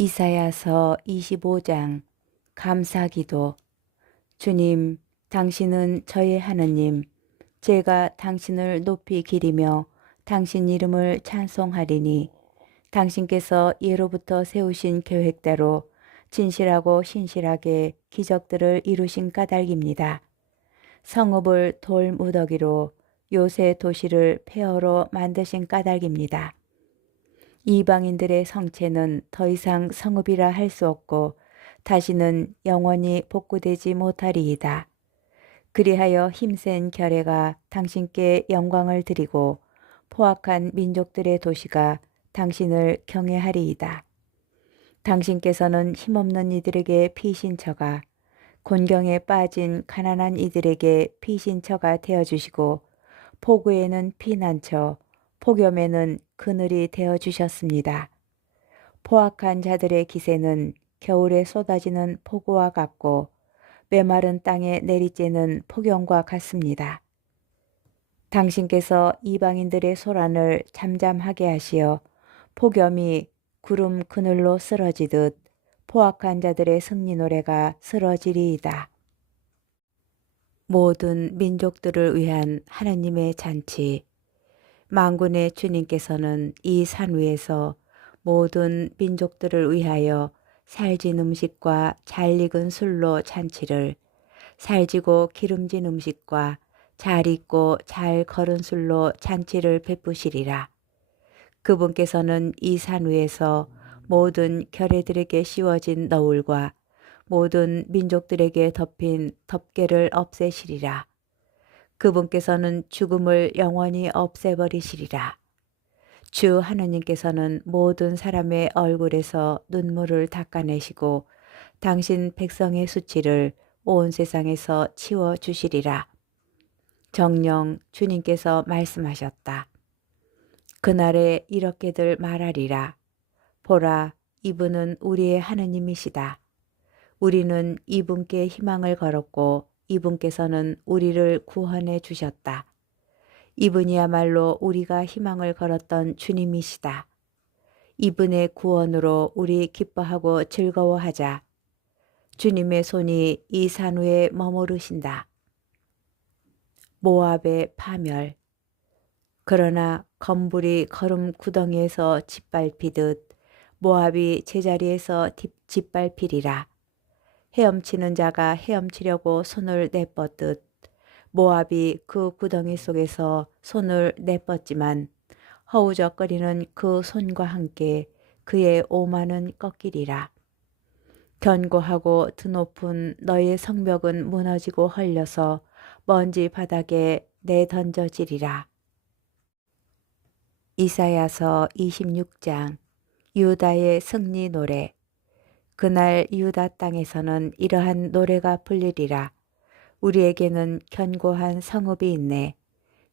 이사야서 25장 감사기도. 주님, 당신은 저의 하느님, 제가 당신을 높이 기리며 당신 이름을 찬송하리니 당신께서 예로부터 세우신 계획대로 진실하고 신실하게 기적들을 이루신 까닭입니다. 성읍을 돌무더기로 요새 도시를 폐허로 만드신 까닭입니다. 이방인들의 성체는 더 이상 성읍이라 할 수 없고 다시는 영원히 복구되지 못하리이다. 그리하여 힘센 결례가 당신께 영광을 드리고 포악한 민족들의 도시가 당신을 경외하리이다. 당신께서는 힘없는 이들에게 피신처가 곤경에 빠진 가난한 이들에게 피신처가 되어주시고 폭우에는 피난처, 폭염에는 그늘이 되어주셨습니다. 포악한 자들의 기세는 겨울에 쏟아지는 폭우와 같고 메마른 땅에 내리쬐는 폭염과 같습니다. 당신께서 이방인들의 소란을 잠잠하게 하시어 폭염이 구름 그늘로 쓰러지듯 포악한 자들의 승리 노래가 쓰러지리이다. 모든 민족들을 위한 하나님의 잔치. 만군의 주님께서는 이 산 위에서 모든 민족들을 위하여 살진 음식과 잘 익은 술로 잔치를, 살지고 기름진 음식과 잘 익고 잘 거른 술로 잔치를 베푸시리라. 그분께서는 이 산 위에서 모든 결례들에게 씌워진 너울과 모든 민족들에게 덮인 덮개를 없애시리라. 그분께서는 죽음을 영원히 없애버리시리라. 주 하느님께서는 모든 사람의 얼굴에서 눈물을 닦아내시고 당신 백성의 수치를 온 세상에서 치워주시리라. 정녕 주님께서 말씀하셨다. 그날에 이렇게들 말하리라. 보라, 이분은 우리의 하느님이시다. 우리는 이분께 희망을 걸었고 이분께서는 우리를 구원해 주셨다. 이분이야말로 우리가 희망을 걸었던 주님이시다. 이분의 구원으로 우리 기뻐하고 즐거워하자. 주님의 손이 이 산 위에 머무르신다. 모압의 파멸. 그러나 검불이 거름 구덩이에서 짓밟히듯 모압이 제자리에서 짓밟히리라. 헤엄치는 자가 헤엄치려고 손을 내뻗듯 모압이 그 구덩이 속에서 손을 내뻗지만 허우적거리는 그 손과 함께 그의 오만은 꺾이리라. 견고하고 드높은 너의 성벽은 무너지고 헐려서 먼지 바닥에 내던져지리라. 이사야서 26장 유다의 승리 노래. 그날 유다 땅에서는 이러한 노래가 불리리라. 우리에게는 견고한 성읍이 있네.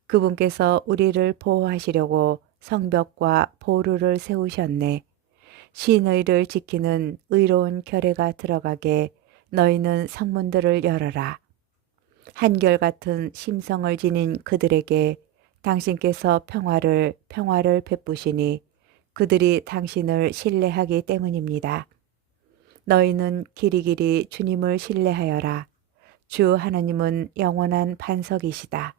그분께서 우리를 보호하시려고 성벽과 보루를 세우셨네. 신의를 지키는 의로운 결례가 들어가게 너희는 성문들을 열어라. 한결같은 심성을 지닌 그들에게 당신께서 평화를 베푸시니 그들이 당신을 신뢰하기 때문입니다. 너희는 길이길이 주님을 신뢰하여라. 주 하나님은 영원한 반석이시다.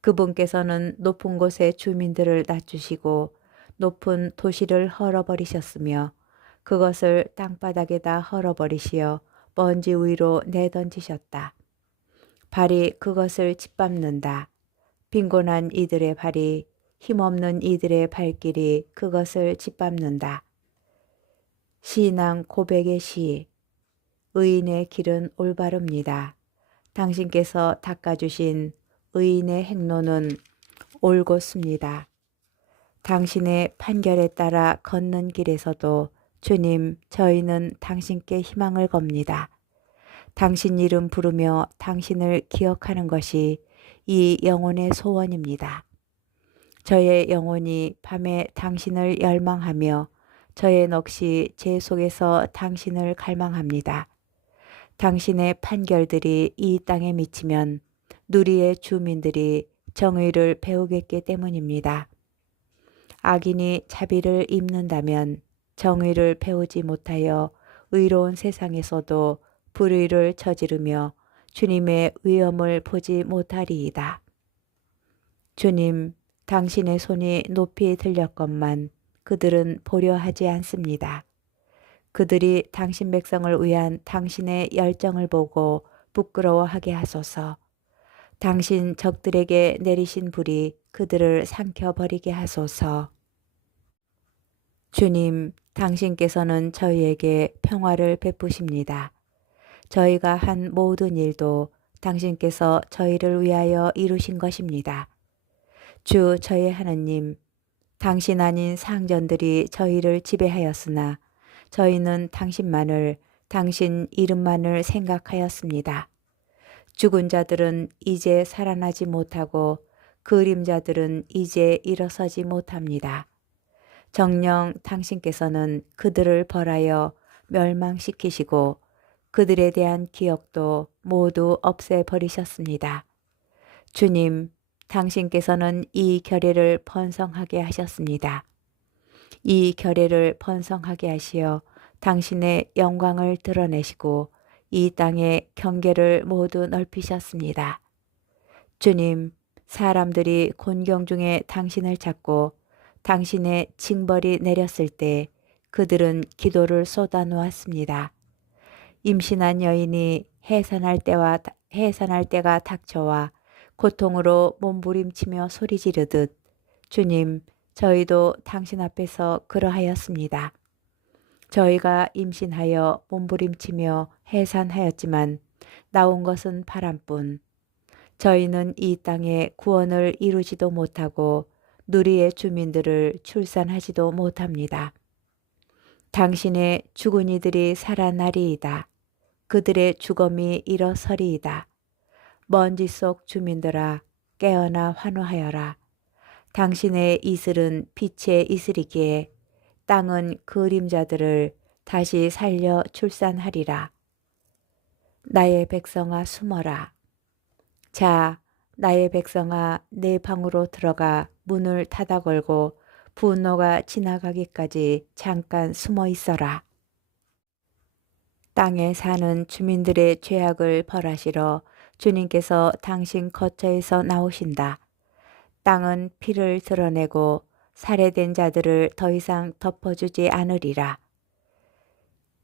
그분께서는 높은 곳의 주민들을 낮추시고 높은 도시를 헐어버리셨으며 그것을 땅바닥에다 헐어버리시어 먼지 위로 내던지셨다. 발이 그것을 짓밟는다. 빈곤한 이들의 발이 힘없는 이들의 발길이 그것을 짓밟는다. 신앙 고백의 시. 의인의 길은 올바릅니다. 당신께서 닦아주신 의인의 행로는 올곧습니다. 당신의 판결에 따라 걷는 길에서도 주님, 저희는 당신께 희망을 겁니다. 당신 이름 부르며 당신을 기억하는 것이 이 영혼의 소원입니다. 저의 영혼이 밤에 당신을 열망하며 저의 넋이 제 속에서 당신을 갈망합니다. 당신의 판결들이 이 땅에 미치면 누리의 주민들이 정의를 배우겠기 때문입니다. 악인이 자비를 입는다면 정의를 배우지 못하여 의로운 세상에서도 불의를 저지르며 주님의 위엄을 보지 못하리이다. 주님, 당신의 손이 높이 들렸건만 그들은 보려 하지 않습니다. 그들이 당신 백성을 위한 당신의 열정을 보고 부끄러워하게 하소서. 당신 적들에게 내리신 불이 그들을 삼켜버리게 하소서. 주님, 당신께서는 저희에게 평화를 베푸십니다. 저희가 한 모든 일도 당신께서 저희를 위하여 이루신 것입니다. 주 저희 하느님, 당신 아닌 상전들이 저희를 지배하였으나 저희는 당신만을, 당신 이름만을 생각하였습니다. 죽은 자들은 이제 살아나지 못하고 그림자들은 이제 일어서지 못합니다. 정녕 당신께서는 그들을 벌하여 멸망시키시고 그들에 대한 기억도 모두 없애버리셨습니다. 주님, 당신께서는 이 결례를 번성하게 하셨습니다. 이 결례를 번성하게 하시어 당신의 영광을 드러내시고 이 땅의 경계를 모두 넓히셨습니다. 주님, 사람들이 곤경 중에 당신을 찾고 당신의 징벌이 내렸을 때 그들은 기도를 쏟아놓았습니다. 임신한 여인이 해산할 때가 닥쳐와 고통으로 몸부림치며 소리 지르듯 주님, 저희도 당신 앞에서 그러하였습니다. 저희가 임신하여 몸부림치며 해산하였지만 나온 것은 바람뿐. 저희는 이 땅에 구원을 이루지도 못하고 누리의 주민들을 출산하지도 못합니다. 당신의 죽은 이들이 살아나리이다. 그들의 주검이 일어서리이다. 먼지 속 주민들아 깨어나 환호하여라. 당신의 이슬은 빛의 이슬이기에 땅은 그림자들을 다시 살려 출산하리라. 나의 백성아 숨어라. 자, 나의 백성아 내 방으로 들어가 문을 닫아 걸고 분노가 지나가기까지 잠깐 숨어 있어라. 땅에 사는 주민들의 죄악을 벌하시러 주님께서 당신 거처에서 나오신다. 땅은 피를 드러내고 살해된 자들을 더 이상 덮어주지 않으리라.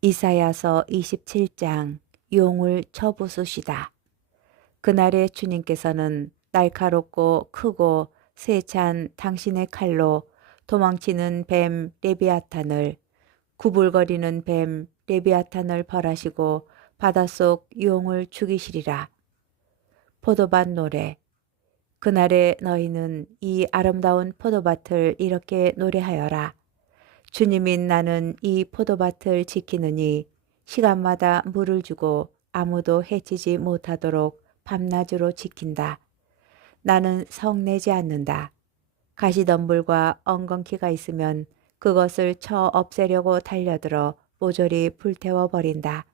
이사야서 27장 용을 쳐부수시다. 그날에 주님께서는 날카롭고 크고 세찬 당신의 칼로 도망치는 뱀 레비아탄을, 구불거리는 뱀 레비아탄을 벌하시고 바닷속 용을 죽이시리라. 포도밭 노래. 그날에 너희는 이 아름다운 포도밭을 이렇게 노래하여라. 주님인 나는 이 포도밭을 지키느니 시간마다 물을 주고 아무도 해치지 못하도록 밤낮으로 지킨다. 나는 성내지 않는다. 가시덤불과 엉겅퀴가 있으면 그것을 쳐 없애려고 달려들어 모조리 불태워 버린다.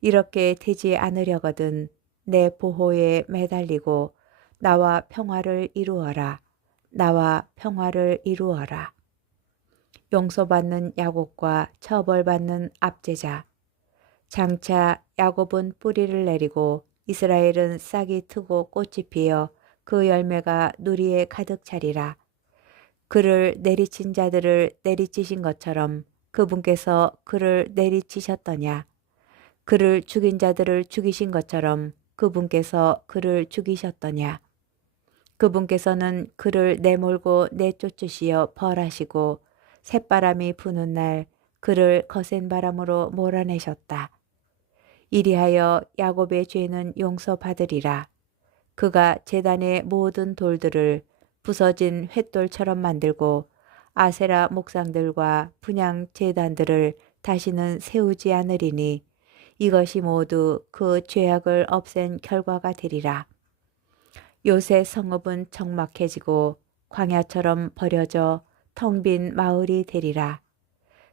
이렇게 되지 않으려거든 내 보호에 매달리고 나와 평화를 이루어라. 나와 평화를 이루어라. 용서받는 야곱과 처벌받는 압제자. 장차 야곱은 뿌리를 내리고 이스라엘은 싹이 트고 꽃이 피어 그 열매가 누리에 가득 차리라. 그를 내리친 자들을 내리치신 것처럼 그분께서 그를 내리치셨더냐. 그를 죽인 자들을 죽이신 것처럼 그분께서 그를 죽이셨더냐. 그분께서는 그를 내몰고 내쫓으시어 벌하시고 새바람이 부는 날 그를 거센 바람으로 몰아내셨다. 이리하여 야곱의 죄는 용서받으리라. 그가 제단의 모든 돌들을 부서진 횃돌처럼 만들고 아세라 목상들과 분향 제단들을 다시는 세우지 않으리니 이것이 모두 그 죄악을 없앤 결과가 되리라. 요새 성읍은 적막해지고 광야처럼 버려져 텅 빈 마을이 되리라.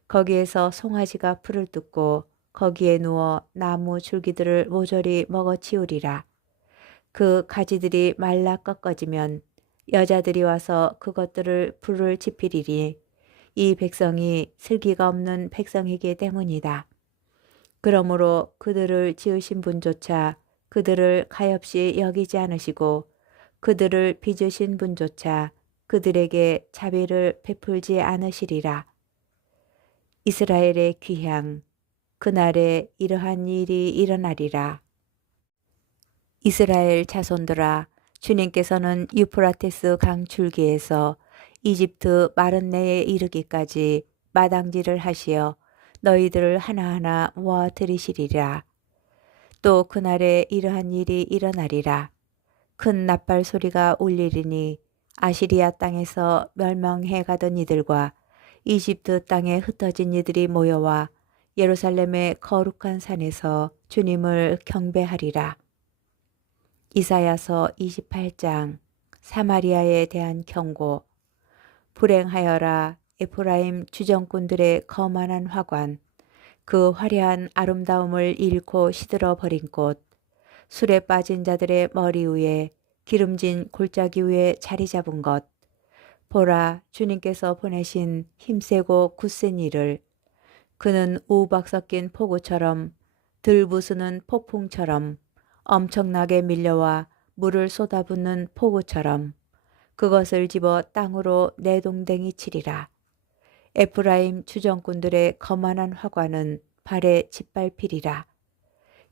거기에서 송아지가 풀을 뜯고 거기에 누워 나무 줄기들을 모조리 먹어치우리라. 그 가지들이 말라 꺾어지면 여자들이 와서 그것들을 불을 지피리니 이 백성이 슬기가 없는 백성이기 때문이다. 그러므로 그들을 지으신 분조차 그들을 가엾이 여기지 않으시고 그들을 빚으신 분조차 그들에게 자비를 베풀지 않으시리라. 이스라엘의 귀향, 그날에 이러한 일이 일어나리라. 이스라엘 자손들아, 주님께서는 유프라테스 강 줄기에서 이집트 마른 내에 이르기까지 마당질을 하시어 너희들을 하나하나 모아 들이시리라. 또 그날에 이러한 일이 일어나리라. 큰 나팔 소리가 울리리니 아시리아 땅에서 멸망해 가던 이들과 이집트 땅에 흩어진 이들이 모여와 예루살렘의 거룩한 산에서 주님을 경배하리라. 이사야서 28장 사마리아에 대한 경고. 불행하여라 에프라임 주정꾼들의 거만한 화관, 그 화려한 아름다움을 잃고 시들어 버린 곳, 술에 빠진 자들의 머리 위에 기름진 골짜기 위에 자리 잡은 것. 보라, 주님께서 보내신 힘세고 굳센 이를, 그는 우박 섞인 폭우처럼 들부수는 폭풍처럼 엄청나게 밀려와 물을 쏟아붓는 폭우처럼 그것을 집어 땅으로 내동댕이 치리라. 에프라임 주정꾼들의 거만한 화관은 발에 짓밟히리라.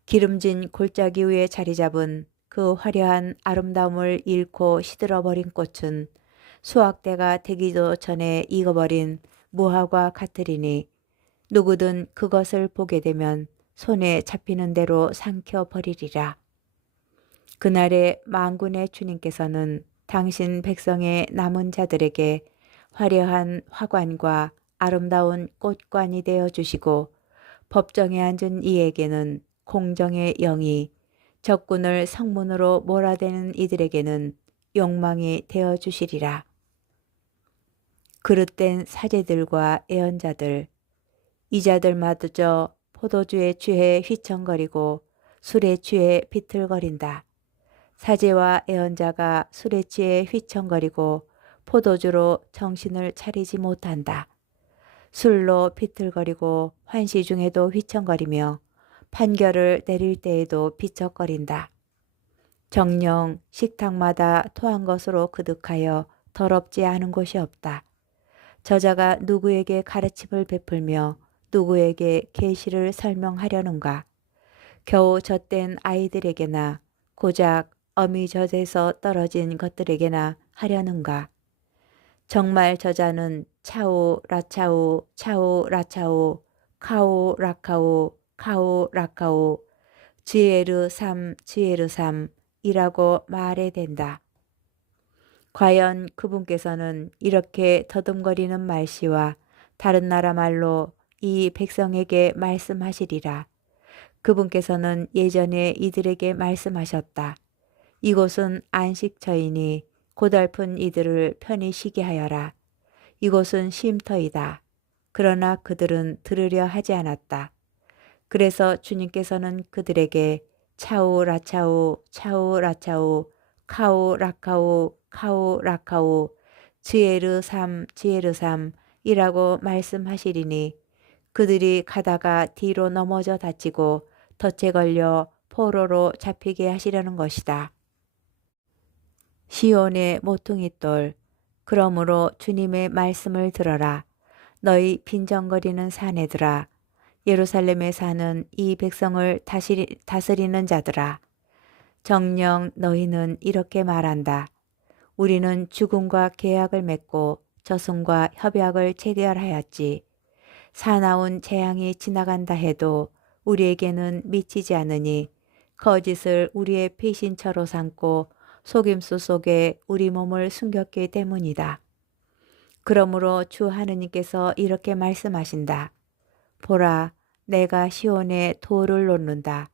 기름진 골짜기 위에 자리 잡은 그 화려한 아름다움을 잃고 시들어버린 꽃은 수확대가 되기도 전에 익어버린 무화과 같으리니 누구든 그것을 보게 되면 손에 잡히는 대로 삼켜버리리라. 그날에 만군의 주님께서는 당신 백성의 남은 자들에게 화려한 화관과 아름다운 꽃관이 되어 주시고 법정에 앉은 이에게는 공정의 영이, 적군을 성문으로 몰아대는 이들에게는 욕망이 되어 주시리라. 그릇된 사제들과 예언자들, 이자들마저 포도주에 취해 휘청거리고 술에 취해 비틀거린다. 사제와 예언자가 술에 취해 휘청거리고 포도주로 정신을 차리지 못한다. 술로 비틀거리고 환시 중에도 휘청거리며 판결을 내릴 때에도 비척거린다. 정녕 식탁마다 토한 것으로 그득하여 더럽지 않은 곳이 없다. 저자가 누구에게 가르침을 베풀며 누구에게 계시를 설명하려는가. 겨우 젖된 아이들에게나 고작 어미젖에서 떨어진 것들에게나 하려는가. 정말 저자는 차우 라차우 차우 라차우 카우 라카우 카우 라카우 지에르 삼 지에르 삼이라고 말해야 된다. 과연 그분께서는 이렇게 더듬거리는 말씨와 다른 나라 말로 이 백성에게 말씀하시리라. 그분께서는 예전에 이들에게 말씀하셨다. 이곳은 안식처이니 고달픈 이들을 편히 쉬게 하여라. 이곳은 쉼터이다. 그러나 그들은 들으려 하지 않았다. 그래서 주님께서는 그들에게 차우 라차우 차우 라차우 카우 라카우 카우 라카우 지에르 삼이라고 말씀하시리니 그들이 가다가 뒤로 넘어져 다치고 덫에 걸려 포로로 잡히게 하시려는 것이다. 시온의 모퉁이돌, 그러므로 주님의 말씀을 들어라. 너희 빈정거리는 사내들아, 예루살렘에 사는 이 백성을 다스리는 자들아. 정녕 너희는 이렇게 말한다. 우리는 죽음과 계약을 맺고 저승과 협약을 체결하였지. 사나운 재앙이 지나간다 해도 우리에게는 미치지 않으니 거짓을 우리의 피신처로 삼고 속임수 속에 우리 몸을 숨겼기 때문이다. 그러므로 주 하느님께서 이렇게 말씀하신다. 보라, 내가 시온에 돌을 놓는다.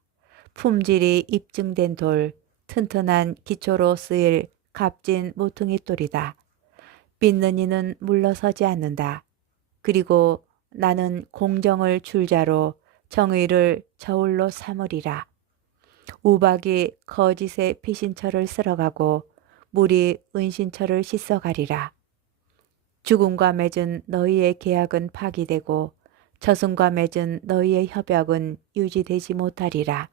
품질이 입증된 돌, 튼튼한 기초로 쓰일 값진 모퉁이 돌이다. 믿는 이는 물러서지 않는다. 그리고 나는 공정을 줄자로 정의를 저울로 삼으리라. 우박이 거짓의 피신처를 쓸어가고 물이 은신처를 씻어가리라. 죽음과 맺은 너희의 계약은 파기되고 저승과 맺은 너희의 협약은 유지되지 못하리라.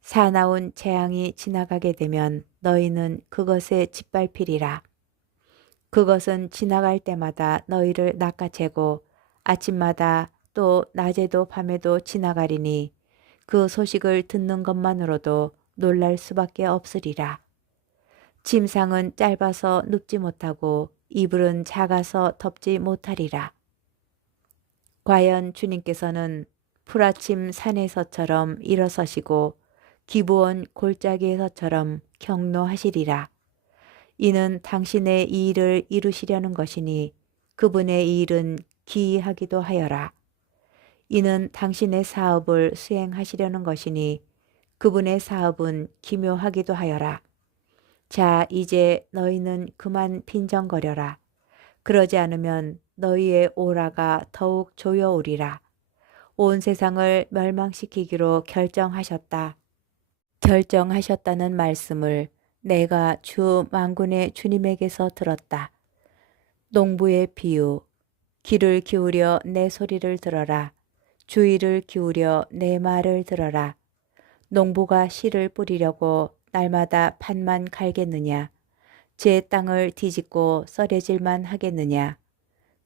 사나운 재앙이 지나가게 되면 너희는 그것에 짓밟히리라. 그것은 지나갈 때마다 너희를 낚아채고 아침마다 또 낮에도 밤에도 지나가리니 그 소식을 듣는 것만으로도 놀랄 수밖에 없으리라. 침상은 짧아서 눕지 못하고 이불은 작아서 덮지 못하리라. 과연 주님께서는 풀아침 산에서처럼 일어서시고 기브온 골짜기에서처럼 경노하시리라. 이는 당신의 이 일을 이루시려는 것이니 그분의 이 일은 기이하기도 하여라. 이는 당신의 사업을 수행하시려는 것이니 그분의 사업은 기묘하기도 하여라. 자, 이제 너희는 그만 빈정거려라. 그러지 않으면 너희의 오라가 더욱 조여오리라. 온 세상을 멸망시키기로 결정하셨다. 결정하셨다는 말씀을 내가 주 만군의 주님에게서 들었다. 농부의 비유. 귀를 기울여 내 소리를 들어라. 주의를 기울여 내 말을 들어라. 농부가 씨를 뿌리려고 날마다 밭만 갈겠느냐? 제 땅을 뒤집고 썰해질만 하겠느냐?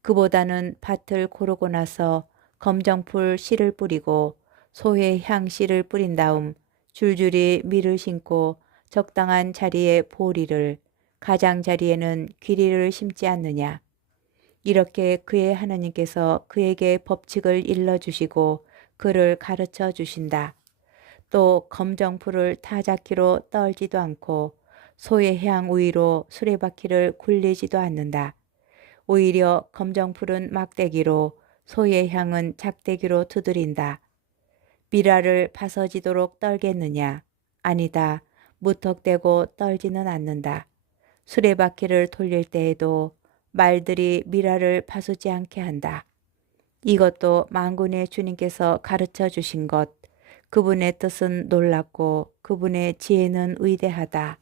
그보다는 밭을 고르고 나서 검정풀 씨를 뿌리고 소의 향 씨를 뿌린 다음 줄줄이 밀을 심고 적당한 자리에 보리를, 가장자리에는 귀리를 심지 않느냐? 이렇게 그의 하나님께서 그에게 법칙을 일러주시고 그를 가르쳐 주신다. 또 검정풀을 타작기로 떨지도 않고 소의 향 우위로 수레바퀴를 굴리지도 않는다. 오히려 검정풀은 막대기로 소의 향은 작대기로 두드린다. 미라를 바서지도록 떨겠느냐? 아니다. 무턱대고 떨지는 않는다. 수레바퀴를 돌릴 때에도 말들이 미라를 바수지 않게 한다. 이것도 만군의 주님께서 가르쳐 주신 것, 그분의 뜻은 놀랍고 그분의 지혜는 위대하다.